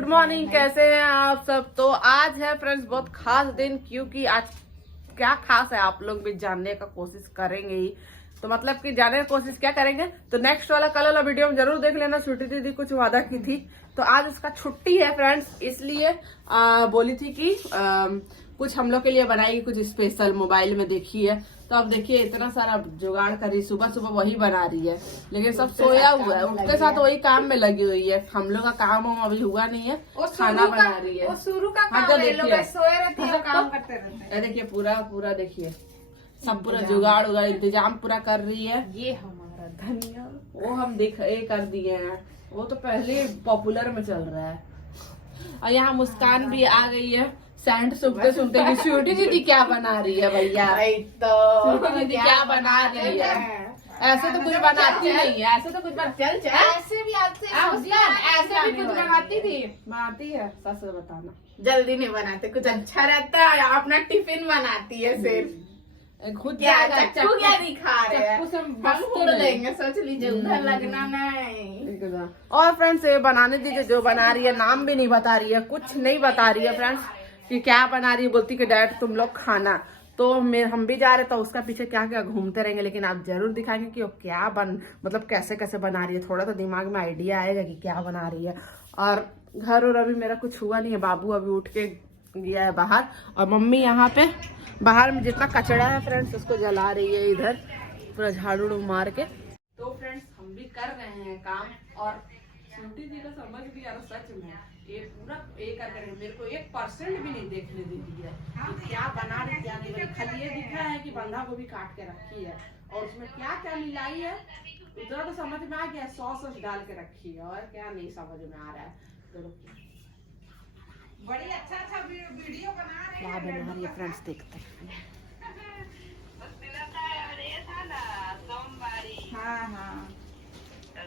Good morning, कैसे हैं आप सब। तो आज है फ्रेंड्स बहुत खास दिन, क्योंकि आज क्या खास है आप लोग भी जानने का कोशिश करेंगे ही। तो मतलब कि जानने की कोशिश क्या करेंगे, तो नेक्स्ट वाला कल वाला वीडियो में जरूर देख लेना। छुट्टी दीदी कुछ वादा की थी, तो आज उसका छुट्टी है फ्रेंड्स, इसलिए बोली थी कि कुछ हम लोग के लिए बनाएगी कुछ स्पेशल। मोबाइल में देखी है, तो अब देखिए इतना सारा जुगाड़ कर रही, सुबह सुबह वही बना रही है, लेकिन सब सोया हुआ है। उसके साथ वही काम में लगी हुई है। हम लोग का काम अभी हुआ नहीं है, खाना बना रही है। शुरू का काम है, लोग सोए रहते हैं, काम करते रहते हैं। देखिए पूरा देखिए सब पूरा जुगाड़ उगाड़ इंतजाम पूरा कर रही है। ये हमारा धनिया वो हम कर दिए हैं, वो तो पहले पॉपुलर में चल रहा है। और यहाँ मुस्कान भी आ गई है सैंड सुनते सुनते कि छोटी दीदी क्या बना रही है भैया। छोटी दीदी क्या बना रही है, ऐसे तो कुछ बनाती नहीं है, ऐसे तो कुछ ऐसे भी ऐसे भी कुछ बनाती है सच बताना। जल्दी नहीं बनाते, कुछ अच्छा रहता है, अपना टिफिन बनाती है सिर्फ। खुद क्या चक्कू क्या दिखा रहे हैं, चक्कू से हम बस फोड़ लेंगे, सोच लीजिए उधर लगना नहीं। और फ्रेंड्स ये बनाने दीजिए, जो बना रही है नाम भी नहीं बता रही है, कुछ नहीं बता रही है फ्रेंड्स कि क्या बना रही है। बोलती कि डैड तुम लोग खाना, तो हम भी जा रहे तो उसका पीछे क्या क्या घूमते रहेंगे, लेकिन आप जरूर दिखाएंगे कि वो क्या मतलब कैसे कैसे बना रही है। थोड़ा तो दिमाग में आइडिया आएगा कि क्या बना रही है। और घर और अभी मेरा कुछ हुआ नहीं है, बाबू अभी उठ के गया है बाहर, और मम्मी यहाँ पे बाहर में जितना कचड़ा है फ्रेंड्स उसको जला रही है, इधर पूरा झाड़ू मार के। तो फ्रेंड्स हम भी कर रहे हैं काम, और छोटी जी को समझ भी आ रहा सच में ये पूरा एक करके मेरे को 1% भी नहीं देखने देती है कि क्या बना रही क्या नहीं। खाली ये दिख रहा है कि बंधा गोभी काट के रखी है, और उसमें क्या क्या मिलाई है उतना तो समझ में आ गया। सॉस डाल के रखी है, और क्या नहीं समझ में आ रहा है। तो बड़ी अच्छा वीडियो बना रहे क्या बना रही है फ्रेंड्स, देखते हैं। हाँ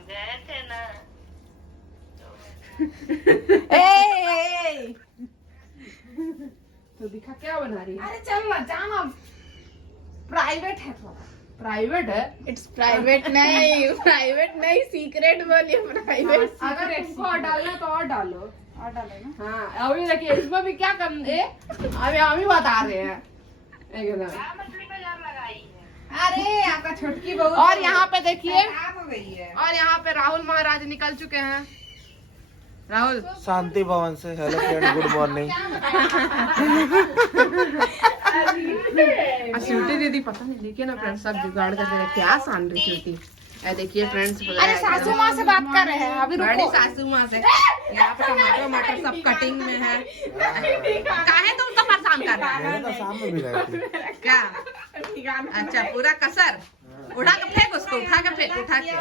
गए थे ना तो दिखा क्या बना रही है। अरे चल ना जाना, प्राइवेट है थोड़ा। प्राइवेट है, इट्स प्राइवेट नहीं सीक्रेट बोलिए, प्राइवेट। अगर इसको डालना तो और डालो, और डाले ना। हाँ अभी देखिए इसमें भी क्या कम है, अभी हम ही बता रहे हैं एकदम। मछली बाजार लगाई है। अरे आपका छोटकी बहू और यहाँ पे देखिए, हो गई है। और यहाँ पे राहुल महाराज निकल चुके हैं। राहुल शांति भवन से hello friend, good morning. Sweety दीदी पता नहीं, देखिए ना फ्रेंड्स सब जुगाड़ कर रहे हैं। क्या सान रही स्वीटी, देखिए फ्रेंड्स। अरे सासू माँ से बात कर रहे हैं अभी, बड़ी रुको। सासू माँ से। यहाँ पे टमाटर वमाटर सब कटिंग में है। काहे तुम तो परेशान कर रहे मेरे तो सामने भी रहती हो क्या? अच्छा पूरा कसर उठा के फेंक उसको, उठा के फेंक, उठा के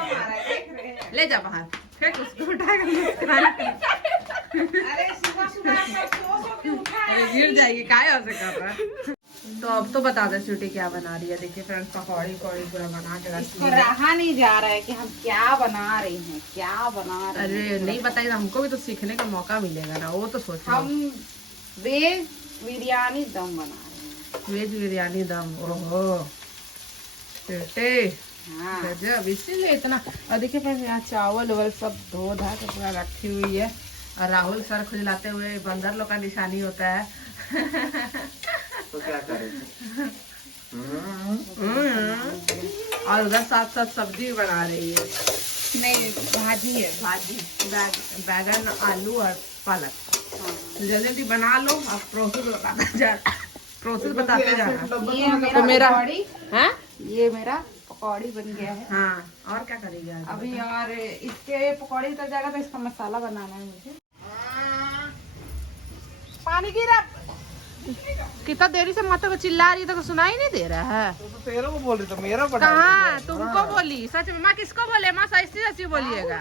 ले जा बाहर, फेंक उसको, उठा के। अरे सुबह गिर जाएगी, काहे ऐसे कर रहा है। तो अब तो बता दे स्वीटी क्या बना रही है। देखिए फ्रेंड्स पकौड़ी पूरा बना के रखी है। रहा नहीं जा रहा है कि हम क्या बना रही हैं, क्या बना रहे हैं। अरे नहीं बताइए, हमको भी तो सीखने का मौका मिलेगा ना, वो तो सोच। हम वेज बिरयानी दम बना रहे हैं। वेज बिरयानी दम, ओहो बेटे हाँ। गजब, इसीलिए इतना। और देखिए फ्रेंड्स यहाँ चावल वावल सब धो धा के पूरा रखी हुई है, और राहुल सर खुजलाते हुए बंदर लोग का निशानी होता है। तो क्या करें। और उधर साथ साथ सब्जी बना रही है। नहीं भाजी है, भाजी। बैगन आलू और पालक। जल्दी बना लो, अब प्रोसेस बताते जाना। ये मेरा पकौड़ी है, ये मेरा पकौड़ी बन गया है। हाँ और क्या करेगा अभी और इसके पकौड़ी उतर जाएगा तो इसका मसाला बनाना है मुझे। पानी गिरा। कितना देरी से माता को चिल्ला रही, तो सुनाई नहीं दे रहा है। तो तेरे को बोल रही तो मेरा बता। कहाँ तुमको बोली, सच में। माँ किसको बोले, माँ सच्ची सच्ची बोलिएगा।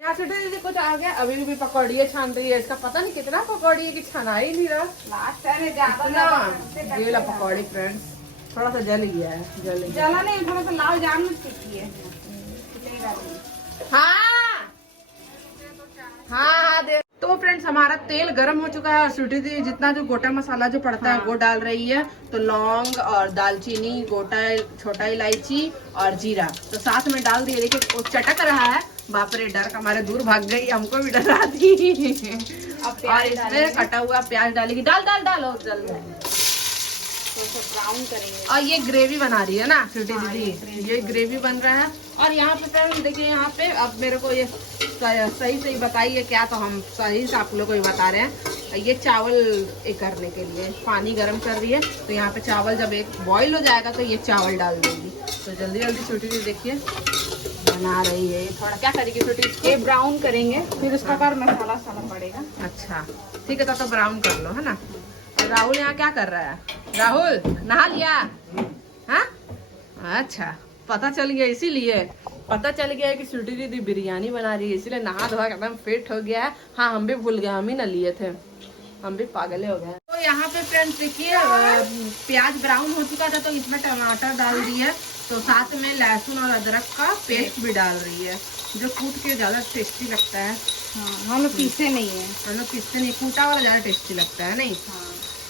यहाँ से दीदी कुछ आ गया, अभी भी पकौड़ी छान रही है। इसका पता नहीं कितना पकौड़ी है कि छाना ही नहीं रहा। लास्ट टाइम ये ला पकौड़ी फ्रेंड्स, थोड़ा सा जल गया है, जला नहीं, थोड़ा सा लाल जान है। हाँ हाँ दे। तो फ्रेंड्स हमारा तेल गर्म हो चुका है, और स्वीटी दी जितना जो गोटा मसाला जो पड़ता है वो डाल रही है। तो लौंग और दालचीनी, गोटा छोटा इलायची और जीरा तो साथ में डाल दिए। देखिए वो चटक रहा है, बाप रे, डर का हमारे दूर भाग गई, हमको भी डरा दी। और इसमें कटा हुआ प्याज डालेगी, डाल डाल डालो जल्द। ब्राउन करेंगे। और ये ग्रेवी बना रही है ना छोटी दीदी, ये ग्रेवी बन रहा है। और यहाँ पे फ्रेंड्स देखिए, यहाँ पे अब मेरे को ये सही बताइए क्या, तो हम सही से आप लोग को ही बता रहे हैं। ये चावल एक करने के लिए पानी गर्म कर रही है, तो यहाँ पे चावल जब एक बॉईल हो जाएगा तो ये चावल डाल देगी। तो जल्दी जल्दी छोटी दीदी देखिए बना रही है। थोड़ा क्या करेगी छोटी, ये ब्राउन करेंगे, फिर उसका बाद मसाला पड़ेगा। अच्छा ठीक है, तो ब्राउन कर लो, है ना। राहुल यहाँ क्या कर रहा है? राहुल नहा लिया? हाँ अच्छा, पता चल गया, इसीलिए पता चल गया है कि स्वीटी दीदी बिरयानी बना रही है, इसीलिए नहा धोआ एकदम फिट हो गया है। हाँ हम भी भूल गए, हम ही न लिए थे, हम भी पागल हो गए। तो यहाँ पे फ्रेंड्स देखिए प्याज ब्राउन हो चुका था, तो इसमें टमाटर डाल दी है, तो साथ में लहसुन और अदरक का पेस्ट भी डाल रही है, जो कूट के ज्यादा टेस्टी लगता है। हाँ, हम लोग पीसे नहीं है, हम लोग पीसते नहीं, कूटा वाला ज्यादा टेस्टी लगता है नहीं। हाँ।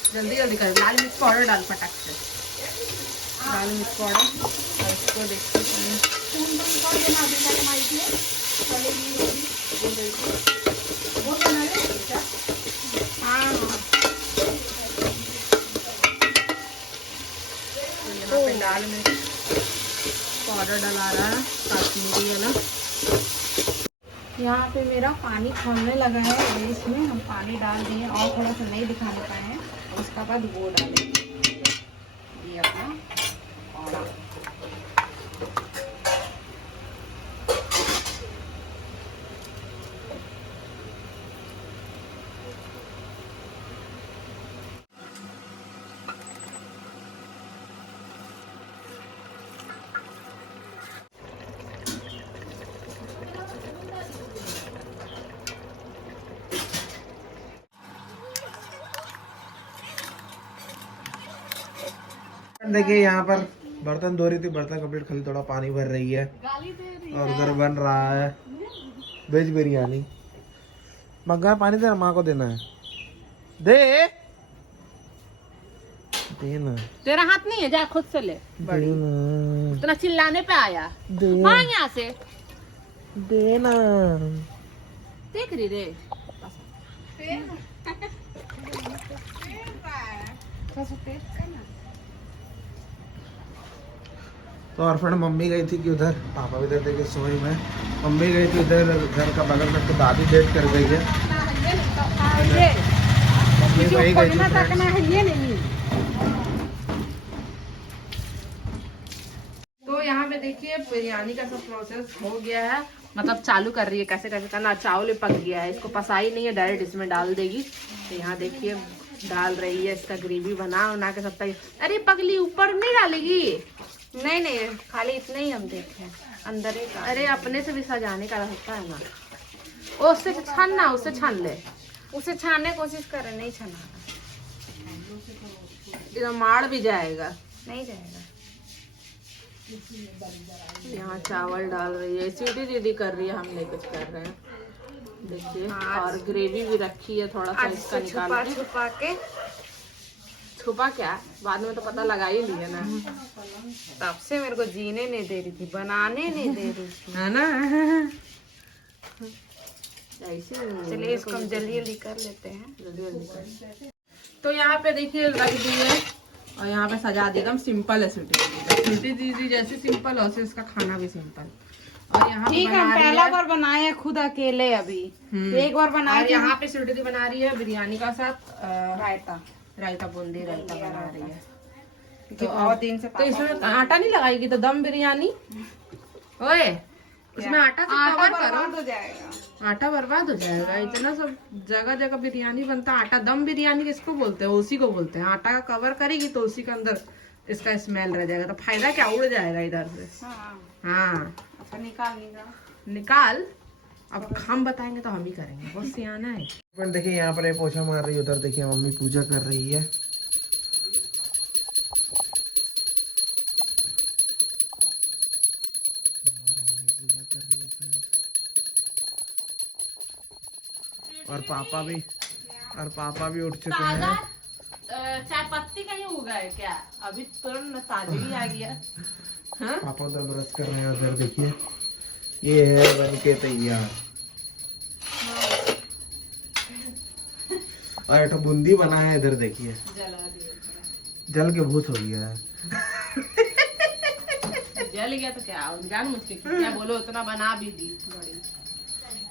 जल्दी जल्दी कर, लाल मिर्च पाउडर डाल फटाक से, लाल मिर्च पाउडर। और इसको देखते हाँ, तो यहाँ पे लाल मिर्च पाउडर डला रहा है, कश्मीरी वाला। यहाँ पे मेरा पानी खोलने लगा है, अभी इसमें हम पानी डाल दिए और थोड़ा सा नहीं दिखाने पाए हैं, उसका बाद वो डालेंगे ये अपना पाउडर। देखिए यहाँ पर बर्तन धो रही थी, बर्तन कंप्लीट, खाली थोड़ा पानी भर रही है। और उधर बन रहा है वेज बिरयानी। मग्गा पानी देना, माँ को देना है, दे देना। तेरा हाथ नहीं है, जा खुद से ले। बड़ी इतना चिल्लाने पे आया, हाँ यहाँ से देना। देख रही रे। तो और फ्रेंड मम्मी गई थी कि उधर, पापा भी इधर देखे सोई में। मम्मी गई थी उधर घर का बगल में, तो दादी डेट कर गई है। मम्मी वही गई थी friends। तो यहाँ पे देखिए बिरयानी का सब प्रोसेस हो गया है, मतलब चालू कर रही है कैसे कैसे करना। चावल पक गया है, इसको पसाई नहीं है, डायरेक्ट इसमें डाल देगी। तो यहाँ देखिए डाल रही है, इसका ग्रेवी बना के सब तक। अरे पगली ऊपर नहीं डालेगी? नहीं नहीं, खाली इतना ही हम देखे अंदर ही का। अरे अपने से भी सजाने का होता है ना, उससे छानना, उससे छान ले। उसे छानने की कोशिश कर रहे, नहीं छाना, इधर मार भी जाएगा, नहीं जाएगा। यहाँ चावल डाल रही है, स्वीटी दीदी कर रही है, हम नहीं कुछ कर रहे हैं। देखिए और ग्रेवी भी रखी है, थोड़ा सा इसका निकाल के। छुपा के, छुपा क्या, बाद में तो पता लगा ही लिया ना। तब से मेरे को जीने नहीं दे रही थी, बनाने नहीं दे रही थी, है ना। ऐसे चलिए इसको हम जल्दी जल्दी कर लेते हैं। जल्दी जल्दी कर। तो यहाँ पे देखिए रख दी है, और यहाँ पे सजा दी, एकदम सिंपल है स्वीटी दीदी जैसे सिंपल वैसे इसका खाना भी सिंपल। और यहाँ ठीक है, पहला बार बनाए हैं खुद अकेले अभी, तो एक बार बनाए। और यहाँ पे स्वीटी दीदी बना रही है बिरयानी का साथ रायता, रायता, बूंदी रायता बना रही है। क्योंकि बहुत दिन से तो इसमें आटा नहीं लगाएगी तो दम बिरयानी, ओए इसमें आटा से कवर करो, हो जाएगा, आटा बर्बाद हो जाएगा। इतना सब जगह जगह बिरयानी बनता है, आटा दम बिरयानी किसको बोलते हैं? उसी को बोलते हैं। आटा का कवर करेगी तो उसी के अंदर इसका स्मेल रह जाएगा, तो फायदा क्या, उड़ जाएगा इधर से। हाँ अच्छा निकाल निकाल। अब हम बताएंगे तो हम ही करेंगे, बहुत सियाना है। फ्रेंड देखिए यहाँ पर ये पोछा मार रही है, उधर देखिए मम्मी पूजा कर रही है। और पापा भी उठ चुके हैं। चाय पत्ती कहीं उगा है क्या? अभी तुरंत ताजगी आ गया। हाँ? पापा उधर ब्रश कर रहे हैं, उधर देखिए ये है बन के तैयार। और एक बूंदी बना है इधर देखिए, जल के भूत हो गया है। जल गया तो क्या जान मुझसे क्या बोलो, उतना बना भी दी बड़ी।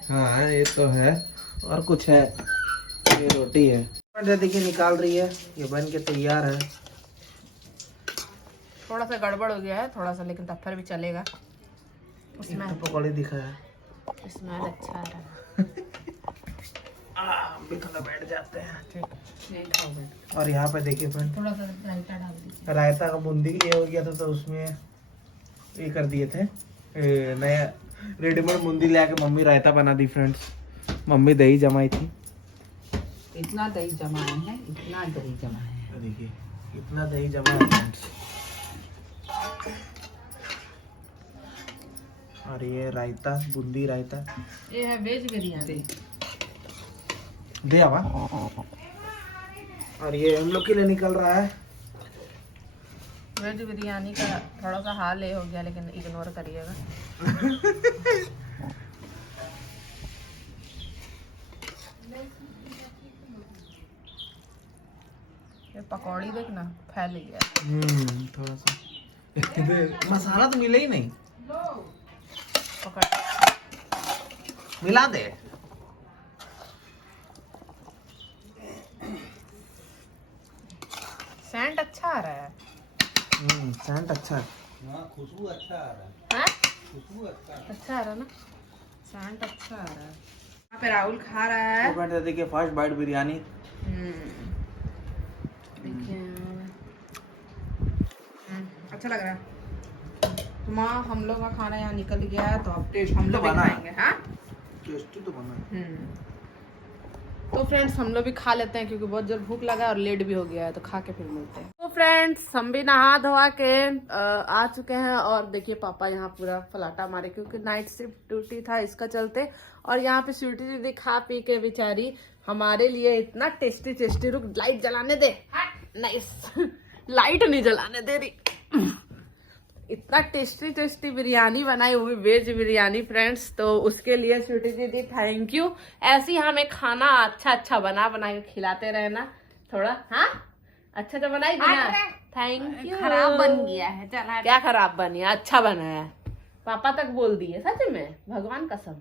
हाँ ये तो है। और कुछ है, ये रोटी है। देखिए निकाल रही है, ये बन के तैयार है। थोड़ा सा गड़बड़ हो गया है थोड़ा सा, लेकिन तब फिर भी चलेगा। उसमें तो पकौड़ी दिखा है, स्मेल अच्छा आ रहा है। हम भी थोड़ा बैठ जाते हैं। नहीं खाओगे और यहाँ पे देखिए फ्रेंड, थोड़ा सा रायता डाल दीजिए। रायता का बूंदी ये हो गया था तो उसमें ये कर दिए थे, नया रेडीमेड बूंदी ले आके मम्मी रायता बना दी फ्रेंड्स। मम्मी दही जमाई थी, इतना दही जमाए हैं, इतना दही जमाए हैं। देखिए इतना दही जमा है फ्रेंड्स। और ये रायता, बूंदी रायता ये है वेज बिरयानी। दे आवा। और ये हम लोग के लिए निकल रहा है वेज बिरयानी का थोड़ा सा हाल ये हो गया, लेकिन इग्नोर करिएगा। ये पकौड़ी देखना फैल गया। थोड़ा सा मसाला तो मिला ही नहीं, पकड़ मिला दे। सेंट अच्छा आ रहा है। सेंट अच्छा है। खुशबू अच्छा आ रहा है। खुशबू अच्छा आ रहा है ना, सेंट अच्छा आ रहा है। यहाँ पे राहुल खा रहा है। तो देखिए फर्स्ट बाइट बिरयानी। देखिए अच्छा लग रहा है। तो माँ हम लोग का खाना यहाँ निकल गया है, तो अब टेस्ट हम लोग भी खाएंगे। हाँ टेस्टी तो बना है। तो फ्रेंड्स हम लोग भी खा लेते हैं, क्योंकि बहुत जोर भूख लगा है और लेट भी हो गया है, तो खा के फिर मिलते हैं। तो फ्रेंड्स हम भी नहा धोवा के आ चुके हैं, और देखिए पापा यहाँ पूरा फलाटा मारे, क्योंकि नाइट शिफ्ट ड्यूटी था इसका चलते। और यहाँ पे स्वीटी दीदी खा पी के बेचारी हमारे लिए इतना टेस्टी टेस्टी, रुक लाइट जलाने दे, नाइस लाइट नहीं जलाने दे रही, इतना टेस्टी टेस्टी बिरयानी बनाई, वो भी वेज बिरयानी फ्रेंड्स। तो उसके लिए स्वीटी दीदी थैंक यू। ऐसे ही हमें खाना अच्छा अच्छा बना बना के खिलाते रहना थोड़ा। हाँ अच्छा तो बनाई ना, थैंक यू। खराब बन गया है, चला क्या खराब बनी, अच्छा बना है। पापा तक बोल दिए सच में, भगवान कसम,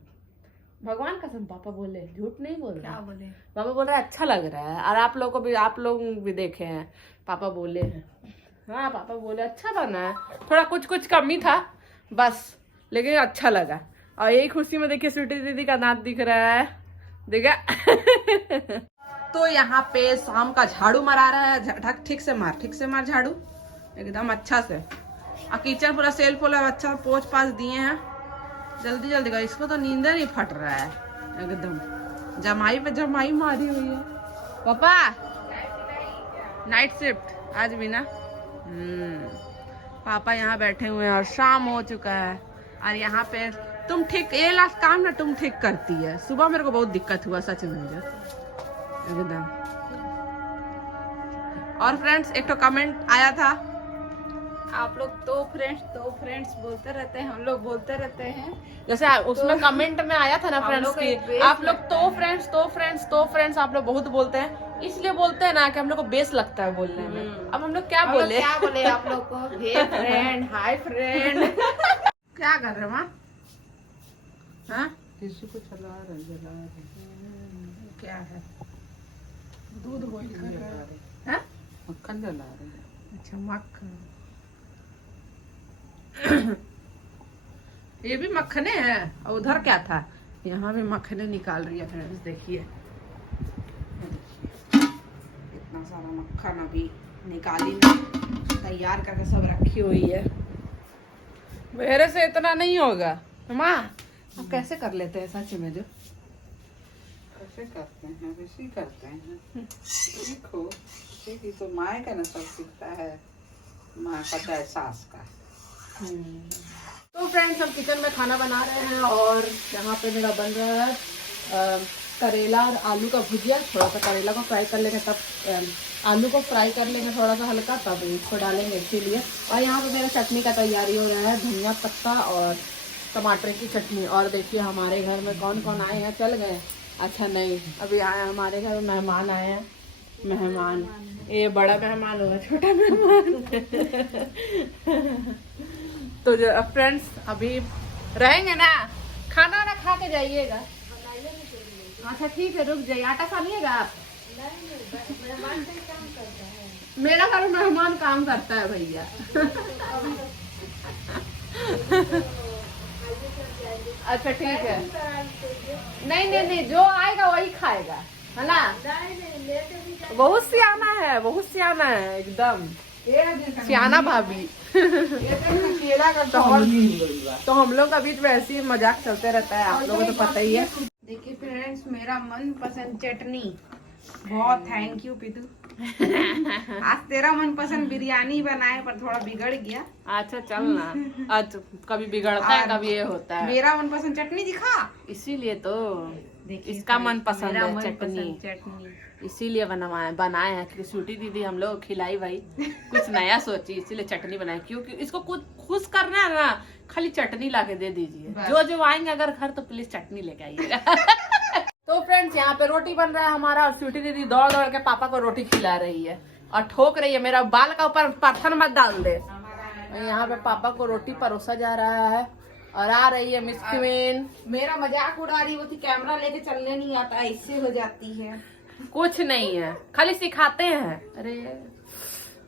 भगवान कसम पापा बोले, झूठ नहीं बोल रहे। क्या बोले? पापा बोल रहे अच्छा लग रहा है, और आप लोगों को भी, आप लोग भी देखे हैं, पापा बोले हैं। हाँ पापा बोले अच्छा बना है, थोड़ा कुछ कुछ कमी था बस, लेकिन अच्छा लगा। और यही खुशी में देखिए स्वीटी दीदी का दांत दिख रहा है, देखा। तो यहाँ पे शाम का झाड़ू मरा रहा है, ठीक से मार झाड़ू एकदम अच्छा से। और किचन पूरा सेल्फ वाला अच्छा पोछ पाछ दिए हैं, जल्दी जल्दी कर। इसको तो नींद नहीं फट रहा है एकदम, जमाई पे जमाई मारी हुई है। पापा नाइट शिफ्ट आज भी ना। पापा यहाँ बैठे हुए हैं और शाम हो चुका है। और यहाँ पे तुम ठीक, ये लास्ट काम ना तुम ठीक करती है। सुबह मेरे को बहुत दिक्कत हुआ सच में मुझे एकदम। और फ्रेंड्स एक तो कमेंट आया था, आप लोग तो फ्रेंड्स बोलते रहते हैं, हम लोग बोलते रहते हैं। जैसे उसमें कमेंट में आया था ना फ्रेंड्स की, आप लोग तो फ्रेंड्स आप लोग बहुत बोलते हैं, इसलिए बोलते हैं ना कि हम लोग को बेस लगता है बोलने में। अब हम लोग क्या बोले आप लोग को? Hey friend, hi friend. क्या कर रहे हो माँ? हाँ किसी को चला रहे क्या है? दूध बॉईल कर रहे हैं, मक्खन जला रहे हैं। अच्छा मक्खन। ये भी मक्खने हैं, और उधर क्या था? यहाँ भी मक्खने निकाल रही है फ्रेंड्स, देखिए इतना सारा मक्खन अभी निकाली तैयार करके सब रखी हुई है। मेरे से इतना नहीं होगा माँ, आप कैसे कर लेते हैं सच में? जो कैसे करते हैं वैसे ही करते हैं। देखो सीखी तो माँ का ना सब सीखता है, माँ का चाहे सास का। तो फ्रेंड्स हम किचन में खाना बना रहे हैं, और यहाँ पे मेरा बन रहा है करेला और आलू का भुजिया। थोड़ा सा करेला को फ्राई कर लेंगे, तब आलू को फ्राई कर लेंगे थोड़ा सा हल्का, तब इसको डालेंगे इसीलिए। और यहाँ पे मेरा चटनी का तैयारी हो रहा है, धनिया पत्ता और टमाटर की चटनी। और देखिए हमारे घर में कौन कौन आए हैं, चल गए? अच्छा नहीं, अभी आए हमारे घर में मेहमान आए हैं। मेहमान, ये बड़ा मेहमान होगा, छोटा मेहमान। तो जो फ्रेंड्स अभी रहेंगे ना, खाना वाना खा के जाइएगा। अच्छा ठीक है, रुक जाइए। आटा सानिएगा आप? मेरा घर मेहमान काम करता है भैया। अच्छा ठीक है। नहीं नहीं नहीं, जो आएगा वही खाएगा, है ना? बहुत सियाना है, बहुत सियाना है, एकदम सियाना भाभी। तो हम लोग का बीच में ऐसे ही मजाक चलते रहता है, आप लोगों को तो पता ही है। देखिए फ्रेंड्स, मेरा मन पसंद चटनी। बहुत थैंक यू पीतू। आज तेरा मन पसंद बिरयानी बनाए पर थोड़ा बिगड़ गया। अच्छा चल ना, आज कभी बिगड़ता है कभी ये होता है। मेरा मन पसंद चटनी दिखा, इसीलिए तो इसका मन पसंद मेरा है मन चटनी, पसंद चटनी। इसीलिए बनाए हैं कि स्वीटी दीदी हम लोग खिलाई भाई, कुछ नया सोची, इसीलिए चटनी बनाए। क्योंकि इसको कुछ खुश करना है ना, खाली चटनी ला के दे दीजिए। जो जो आएंगे अगर घर तो प्लीज चटनी लेके आइएगा। तो फ्रेंड्स यहाँ पे रोटी बन रहा है हमारा, और स्वीटी दीदी दौड़ दौड़ के पापा को रोटी खिला रही है और ठोक रही है। मेरा बाल का ऊपर पत्थर मत डाल दे। यहाँ पे पापा को रोटी परोसा जा रहा है और आ रही है मिस क्वीन। मेरा मजाक उड़ा रही होती, कैमरा लेके चलने नहीं आता, इससे हो जाती है। कुछ नहीं है, खाली सिखाते हैं। अरे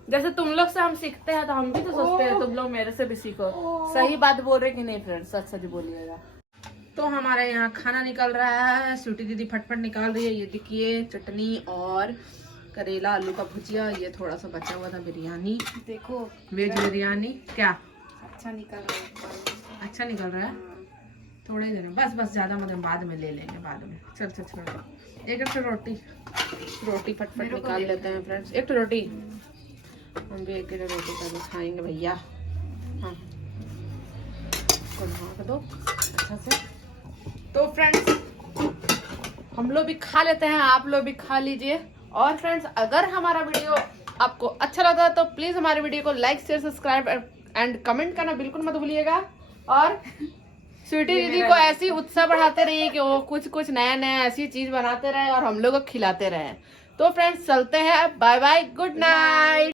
जैसे तुम लोग से हम सीखते हैं तो हम भी तो सोचते हैं तुम लोग मेरे से भी सीखो। सही बात बोल रहे कि नहीं फ्रेंड्स? सच सच बोलिएगा। तो हमारे यहाँ खाना निकल रहा है, स्वीटी दीदी फटफट निकाल रही है। ये देखिए चटनी और करेला आलू का भुजिया, ये थोड़ा सा बचा हुआ था बिरयानी, देखो वेज बिरयानी। क्या अच्छा निकल रहा है? अच्छा निकल रहा है? थोड़े देर में, बस ज्यादा मतलब बाद में ले लेंगे, बाद में। चल चल छोड़, एक रोटी फटफट निकाल लेते हैं फ्रेंड्स। एक रोटी हम भी एक रोटी का खाएंगे भैया। हाँ ढक दो अच्छा से। तो फ्रेंड्स हम लोग भी खा लेते हैं, आप लोग भी खा लीजिए। और फ्रेंड्स अगर हमारा वीडियो आपको अच्छा लगा तो प्लीज हमारे वीडियो को like share subscribe and comment करना बिल्कुल मत भूलिएगा। और स्वीटी दीदी को ऐसी उत्साह बढ़ाते रहिए कि वो कुछ नया नया ऐसी चीज बनाते रहे और हम लोग को खिलाते रहे। तो फ्रेंड्स चलते हैं, बाय बाय, गुड नाइट।